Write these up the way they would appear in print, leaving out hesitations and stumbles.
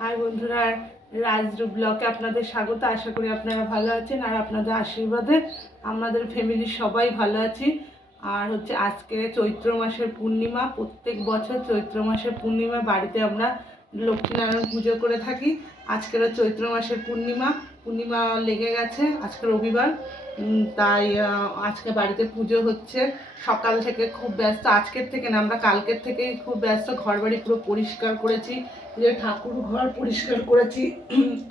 High বন্ধুরা, রাজরূপ ব্লকে আপনাদের স্বাগত। আশা করি আপনারা ভালো আছেন আর আপনাদের আশীর্বাদে আমাদের ফ্যামিলির সবাই ভালো আছি। আর আজকে চৈত্র মাসের পূর্ণিমা। প্রত্যেক বছর চৈত্র মাসের পূর্ণিমা বাড়িতে আমরা লক্ষ্মীনারায়ণ পুজো করে থাকি। আজকেরও চৈত্র মাসের পূর্ণিমা লেগে গেছে। আজকে রবিবার, তাই আজকে বাড়িতে পুজো হচ্ছে। সকাল থেকে খুব ব্যস্ত, আজকের থেকে না, আমরা কালকের থেকেই খুব ব্যস্ত। ঘর বাড়ি পুরো পরিষ্কার করেছি, যে ঠাকুর ঘর পরিষ্কার করেছি।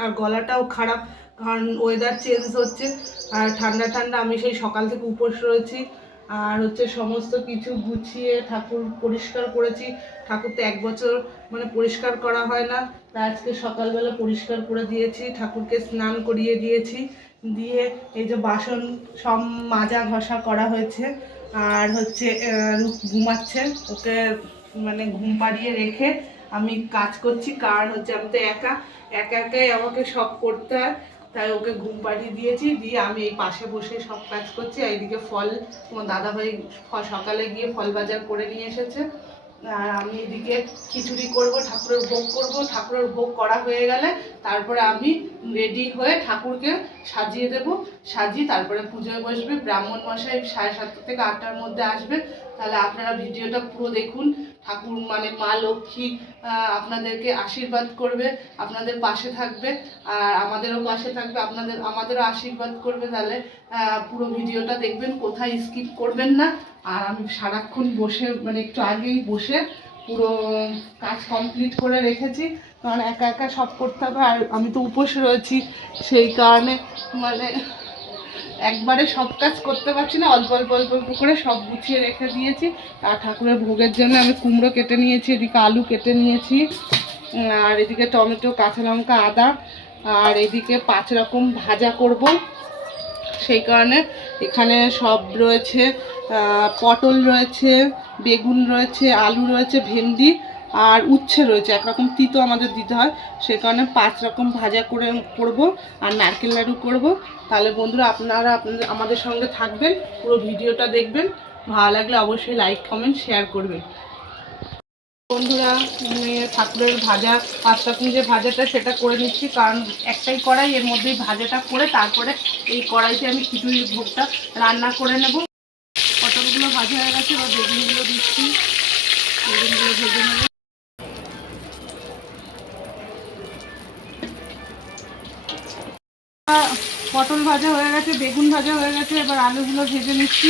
আর গলাটাও খারাপ, কারণ ওয়েদার চেঞ্জ হচ্ছে আর ঠান্ডা ঠান্ডা। আমি সেই সকাল থেকে উপোস রয়েছি। আর সমস্ত কিছু গুছিয়ে ঠাকুর পরিষ্কার করেছি। ঠাকুর তো 1 বছর পরিষ্কার করা হয় না, তাই আজকে সকালবেলা পরিষ্কার করে দিয়েছি। ঠাকুরকে স্নান করিয়ে দিয়েছি, দিয়ে এই যে বাসন সব মাজা ঘষা করা হয়েছে। আর ঘুমাচ্ছে, ওকে ঘুম পাড়িয়ে রেখে আমি কাজ করছি। কারণ আমি তো একাই আমাকে সব করতে হয়, তাই ওকে ঘুম পাড়িয়ে দিয়েছি। দিয়ে আমি এই পাশে বসে সব কাজ করছি। এইদিকে তোমার দাদাভাই সকালে গিয়ে ফল বাজার করে নিয়ে এসেছে। আর আমি এদিকে খিচুড়ি করব, ঠাকুরের ভোগ করব। ঠাকুরের ভোগ করা হয়ে গেলে তারপরে আমি রেডি হয়ে ঠাকুরকে সাজিয়ে দেব। সাজিয়ে তারপরে পুজোয় বসবে। ব্রাহ্মণ মশাই 7:30 থেকে 8টার মধ্যে আসবে। তাহলে আপনারা ভিডিওটা পুরো দেখুন। ঠাকুর মা লক্ষ্মী আপনাদেরকে আশীর্বাদ করবে, আপনাদের পাশে থাকবে, আর আমাদেরও পাশে থাকবে, আমাদেরও আশীর্বাদ করবে। তাহলে পুরো ভিডিওটা দেখবেন, কোথায় স্কিপ করবেন না। আর আমি সারাক্ষণ বসে একটু আগেই বসে পুরো কাজ কমপ্লিট করে রেখেছি, কারণ একা সব করতে হবে। আর আমি তো উপোস রয়েছি, সেই কারণে একবারে সব কাজ করতে পারছি না। অল্প অল্প করে সব গুছিয়ে রেখে দিয়েছি। আর ঠাকুরের ভোগের জন্য আমি কুমড়ো কেটে নিয়েছি, এদিকে আলু কেটে নিয়েছি, আর এদিকে টমেটো, কাঁচা লঙ্কা, আদা, আর এদিকে 5 রকম ভাজা করব। সেই কারণে এখানে সব রয়েছে। পটল রয়েছে, বেগুন রয়েছে, আলু রয়েছে, ভেন্ডি আর উচ্ছে রয়েছে। একরকম তিতো আমাদের দিতে হয়, সে কারণে 5 রকম ভাজা করব আর নারকেল নাড়ু করব। তাহলে বন্ধুরা আপনারা আমাদের সঙ্গে থাকবেন, পুরো ভিডিওটা দেখবেন। ভালো লাগলে অবশ্যই লাইক কমেন্ট শেয়ার করবেন। বন্ধুরা, ঠাকুরের ভাজা 5 রকম যে ভাজাটা সেটা করে নিচ্ছি, কারণ একটাই কড়াই, এর মধ্যেই ভাজাটা করে তারপরে এই কড়াইতে আমি খিচুড়ির ভোগটা রান্না করে নেব। পটলগুলো ভাজা হয়ে গেছে, এবার বেগুনগুলো দিচ্ছি, বেগুনগুলো ভেজে নেব। পটল ভাজা হয়ে গেছে, বেগুন ভাজা হয়ে গেছে, এবার আলুগুলো ভেজে নিচ্ছি।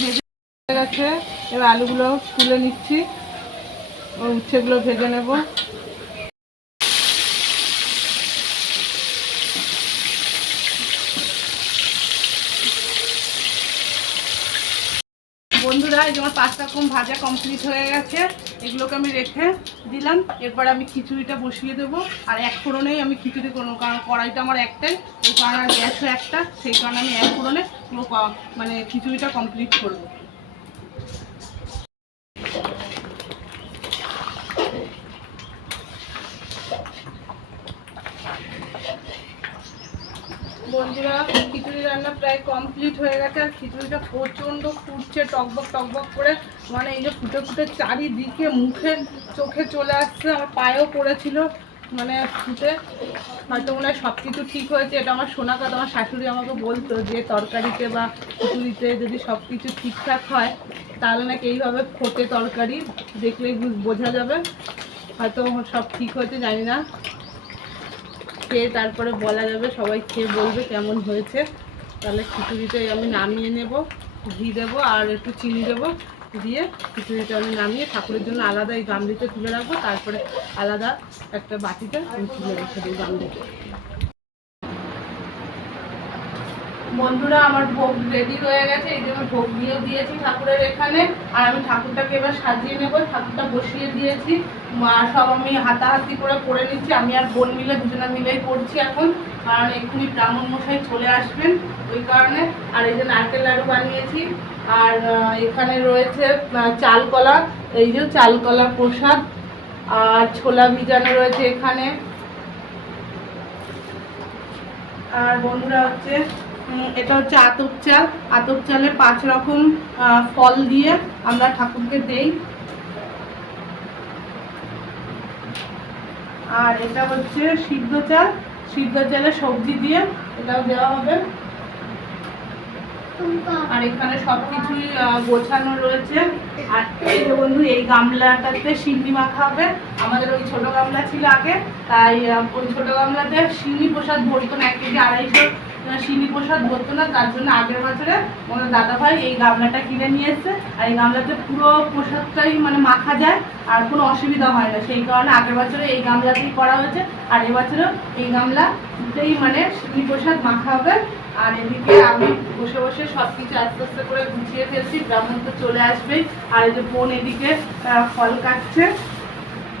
ভেজে হয়ে গেছে, এবার আলুগুলো তুলে নিচ্ছি, উচ্ছেগুলো ভেজে নেব। বন্ধুরা, এই যে আমার 5 রকম ভাজা কমপ্লিট হয়ে গেছে, এগুলোকে আমি রেখে দিলাম। এরপর আমি খিচুড়িটা বসিয়ে দেবো। আর 1 ফোড়নেই আমি খিচুড়ি করবো, কারণ কড়াইটা আমার একটাই, এই কারণে আর গ্যাসও একটা, সেই কারণে আমি 1 ফোড়নে পুরো খিচুড়িটা কমপ্লিট করবো। বন্ধুরা, খিচুড়ি রান্না প্রায় কমপ্লিট হয়ে গেছে। আর খিচুড়িটা প্রচণ্ড ফুটছে, টকবক করে, এই যে ফুটে ফুটে চারিদিকে মুখে চোখে চলে আসছে। আমার পায়েও পড়েছিল ফুটে। হয়তো মনে হয় সব কিছু ঠিক হয়েছে, এটা আমার শোনা কথা। আমার শাশুড়ি আমাকে বলতো যে তরকারিতে বা খিচুড়িতে যদি সব কিছু ঠিকঠাক হয় তাহলে নাকি এইভাবে ফোটে তরকারি, দেখলেই বোঝা যাবে। হয়তো সব ঠিক হয়েছে, জানি না, খেয়ে তারপরে বলা যাবে, সবাই খেয়ে বলবে কেমন হয়েছে। তাহলে খিচুড়িটা আমি নামিয়ে নেব, ঘি দেবো আর একটু চিনি দেবো, দিয়ে খিচুড়িটা আমি নামিয়ে ঠাকুরের জন্য আলাদা এই গামলিতে তুলে রাখবো। তারপরে আলাদা একটা বাটিতে আমি তুলে রেখে দিই গামলিতে। বন্ধুরা, আমার ভোগ রেডি হয়ে গেছে। এই যে আমি ভোগ দিয়েছি ঠাকুরের এখানে। আর আমি ঠাকুরটাকে এবার সাজিয়ে নেব। ঠাকুরটা বসিয়ে দিয়েছি, সব আমি হাতাহাতি করে নিচ্ছি। আমি আর বোন মিলে, দুজনা মিলেই করছি এখন, কারণ এক্ষুনি ব্রাহ্মণ মশাই চলে আসবেন, ওই কারণে। আর এই যে নারকেল লাড়ু বানিয়েছি। আর এখানে রয়েছে চালকলা, এই যে চালকলা প্রসাদ, আর ছোলা ভিজানো রয়েছে এখানে। আর বন্ধুরা, এটা হচ্ছে আতপ চালে 5 রকম ফল দিয়ে আমরা ঠাকুরকে দেই। আর এটা হচ্ছে সিদ্ধ চাল, সিদ্ধ চালে সবজি দিয়ে এটাও দেওয়া হবে। আর এখানে সবকিছুই গোছানো রয়েছে। আর এই যে বন্ধু, এই গামলাটাতে সিন্নি মাখা হবে। আমাদের ওই ছোট গামলা ছিল আগে, তাই ওই ছোট গামলাতে সিন্নি প্রসাদ ভরতো না, 1 কেজি 250 সিন্নি প্রসাদ ভরতো না। তার জন্য আগের বছরে ওনার দাদা ভাই এই গামলাটা কিনে নিয়ে এসছে। আর এই গামলাতে পুরো প্রসাদটাই মানে মাখা যায় আর কোনো অসুবিধা হয় না, সেই কারণে আগের বছরে এই গামলাতেই করা হয়েছে। আর এবছরও এই গামলাতেই মানে সিন্নি প্রসাদ মাখা হবে। আর এদিকে আমি বসে বসে সব কিছু আস্তে আস্তে করে গুছিয়ে ফেলছি, ব্রাহ্মণ তো চলে আসবেই। আর এই যে বোন এদিকে ফল কাটছে,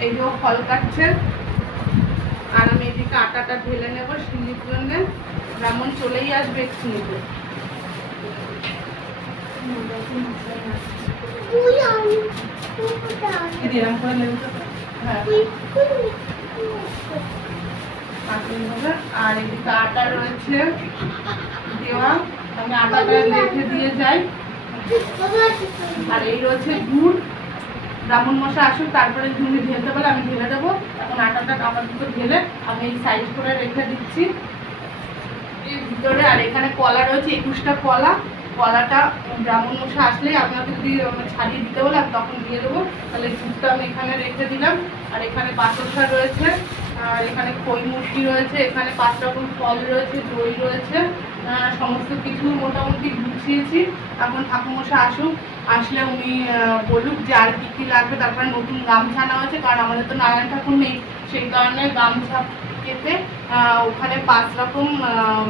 এই যে ফল কাটছে। আর আমি এদিকে আটাটা ঢেলে নেব সিন্নির জন্য, ব্রাহ্মণ চলেই আসবে এক্ষুনিতে। এরকম করে নেব তো, হ্যাঁ। আর এদিকে আটা রয়েছে দেওয়া, আমি আটাটা রেখে দিয়ে যাই। আর এই রয়েছে গুড়, ব্রাহ্মণ মশাই আসুক তারপরে তুমি ঢেলতে পারলে আমি ঢেলে দেবো। এখন আটাটা আমার দুটো ঢেলে আমি এই সাইড করে রেখে দিচ্ছি এর ভিতরে। আর এখানে কলা রয়েছে 21টা কলা, কলাটা ব্রাহ্মণ মশাই আসলেই আপনাকে যদি ছাড়িয়ে দিতে বলে আমি তখন দিয়ে দেবো। তাহলে দুধটা আমি এখানে রেখে দিলাম। আর এখানে বাতাসা রয়েছে, আর এখানে খই মুরগি রয়েছে, এখানে 5 রকম ফল রয়েছে, দই রয়েছে, সমস্ত কিছু মোটামুটি গুছিয়েছি। এখন ঠাকুরমশাই আসুক, আসলে উনি বলুক যে আর কী কী লাগবে। তারপরে নতুন গামছা আনা হয়েছে, কারণ আমাদের তো নারায়ণ ঠাকুর নেই, সেই কারণে গামছা কেটে ওখানে 5 রকম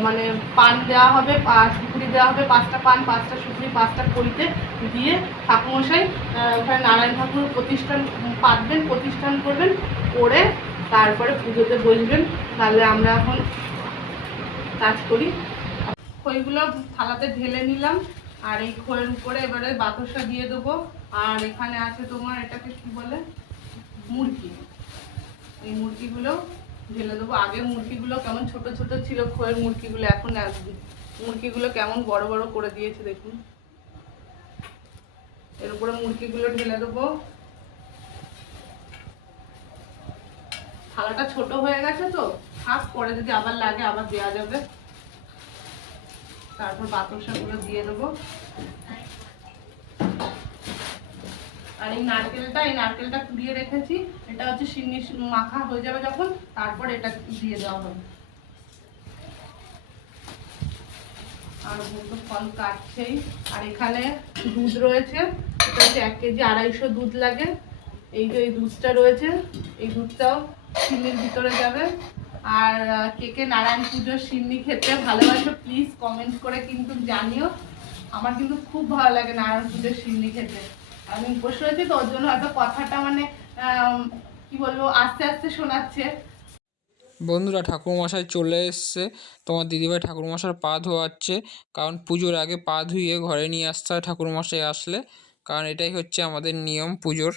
মানে পান দেওয়া হবে, সুপুরি দেওয়া হবে, 5টা পান, 5টা সুপুরি, 5টা খড়িতে দিয়ে ঠাকুরমশাই ওখানে নারায়ণ ঠাকুর প্রতিষ্ঠান করবেন, করে তারপরে পুজোতে বসবেন। তাহলে আমরা এখন কাজ করি। খইগুলো থালাতে ঢেলে নিলাম। আর এই খইয়ের উপরে এবারে বাতাসা দিয়ে দেবো। আর এখানে আছে তোমার এটাকে কি বলে, মুরগি, এই মুরগিগুলো ঢেলে দেবো। আগে মুরগিগুলো কেমন ছোট ছোট ছিল খইয়ের মুরগিগুলো, এখন মুরগিগুলো কেমন বড় বড় করে দিয়েছে দেখুন। এর উপরে মুরগিগুলো ঢেলে দেবো। থালাটা ছোট হয়ে গেছে তো থাক, পরে যদি আবার লাগে আবার দেওয়া যাবে। তারপর বাতাসাগুলো দিয়ে দেবো। আর এই নারকেলটা কুড়িয়ে রেখেছি, এটা হচ্ছে সিন্নি মাখা হয়ে যাবে যখন, তারপর এটা দিয়ে দেওয়া হবে। আর দুটো ফল কাটছেই। আর এখানে দুধ রয়েছে, এটা হচ্ছে 1 কেজি 250 দুধ লাগে। এই যে এই দুধটা রয়েছে, এই দুধটাও সিন্নির ভিতরে যাবে। আর কে কে নারায়ণ পুজোর সিন্নি খেতে ভালোবাসো প্লিজ কমেন্ট করে কিন্তু জানিও। আমার কিন্তু খুব ভালো লাগে নারায়ণ পুজোর সিন্নি খেতে। আমি উপোস রয়েছি তো, ওর জন্য হয়তো কথাটা মানে কি বলবো আস্তে আস্তে শোনাচ্ছে। বন্ধুরা, ঠাকুরমশাই চলে এসছে। তোমার দিদিভাই ঠাকুরমশার পা ধোয়াচ্ছে, কারণ পুজোর আগে পা ধুইয়ে ঘরে নিয়ে আসতে হয় ঠাকুরমশাই আসলে, কারণ এটাই হচ্ছে আমাদের নিয়ম পুজোর।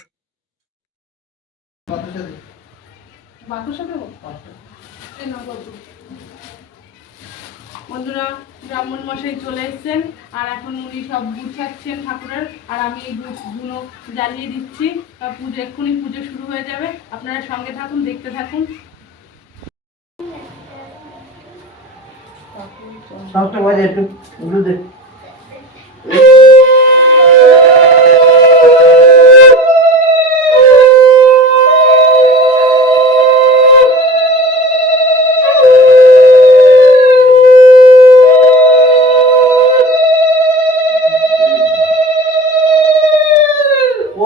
বন্ধুরা, ব্রাহ্মণ মশাই চলে এসছেন, আর এখন উনি সব গুছাচ্ছেন ঠাকুরের। আর আমি এই দুধগুলো জ্বালিয়ে দিচ্ছি, এক্ষুনি পুজো শুরু হয়ে যাবে। আপনারা সঙ্গে থাকুন, দেখতে থাকুন। সবটা বাজে একটু দুধে।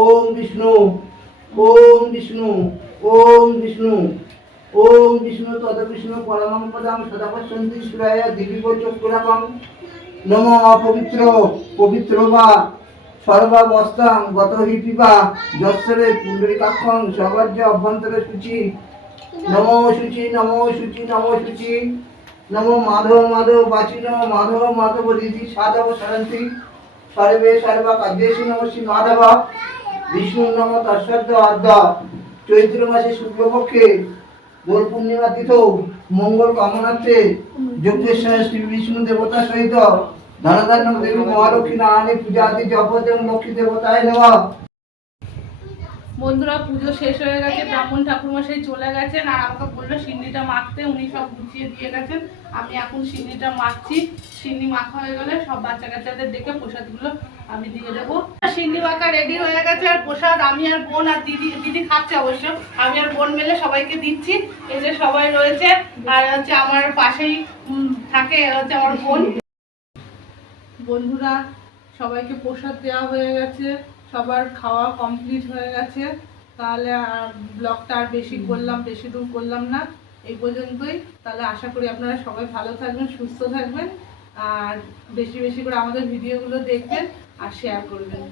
ওম বিষ্ণু, ওম বিষ্ণু, ওম বিষ্ণু, ওম বিষ্ণু তদ বিষ্ণু পরমং পদং সদা পশ্যন্তি সুরায় দিব্য চক্ষুরাকং নম অপবিত্র পবিত্র বা সর্বাবস্থাং গত হি পিবা যৎসরে পুণ্ডরিকাক্ষং সর্বাজ্য অভ্যন্তরে শুচি নম শুচি, নম শুচি, নম শুচি, নম মাধব মাধব বাচিন মাধব মাধব দিদি সাধব সরন্তি সর্বে সর্বা কার্যেষু নম শ্রী মাধব বিষ্ণু নম তৎসদ্য আদ্য। চৈত্র মাসে শুক্লপক্ষে দোল পূর্ণিমা তিথ মঙ্গল কামনার্থে যজ্ঞেশ্বর শ্রী বিষ্ণু দেবতা সহিত ধনধান্য দেবী মহালক্ষ্মী নারায়ণী পূজা আদি জপ এবং লক্ষ্মী দেবতায় নেওয়া। বন্ধুরা পুজো শেষ হয়ে গেছে, ব্রাহ্মণ ঠাকুরমশাই চলে গেছেন আর আমাকে বললো সিন্নিটা মাখতে, উনি সব গুছিয়ে দিয়ে গেছেন। আমি এখন সিন্নিটা মাখছি। সিন্নি মাখা হয়ে গেলে সব বাচ্চা কাচ্চাদের ডেকে প্রসাদগুলো আমি দিয়ে দেবো। সিন্নি মাখা রেডি হয়ে গেছে আর প্রসাদ আমি আর বোন আর দিদি, দিদি খাচ্ছে অবশ্য, আমি আর বোন মিলে সবাইকে দিচ্ছি। এই যে সবাই রয়েছে আর হচ্ছে আমার পাশেই থাকে হচ্ছে আমার বোন। বন্ধুরা সবাইকে প্রসাদ দেওয়া হয়ে গেছে, সবার খাওয়া কমপ্লিট হয়ে গেছে। তাহলে আর ব্লগটা আর বেশি দূর করলাম না, এই পর্যন্তই। তাহলে আশা করি আপনারা সবাই ভালো থাকবেন, সুস্থ থাকবেন আর বেশি বেশি করে আমাদের ভিডিওগুলো দেখবেন আর শেয়ার করবেন।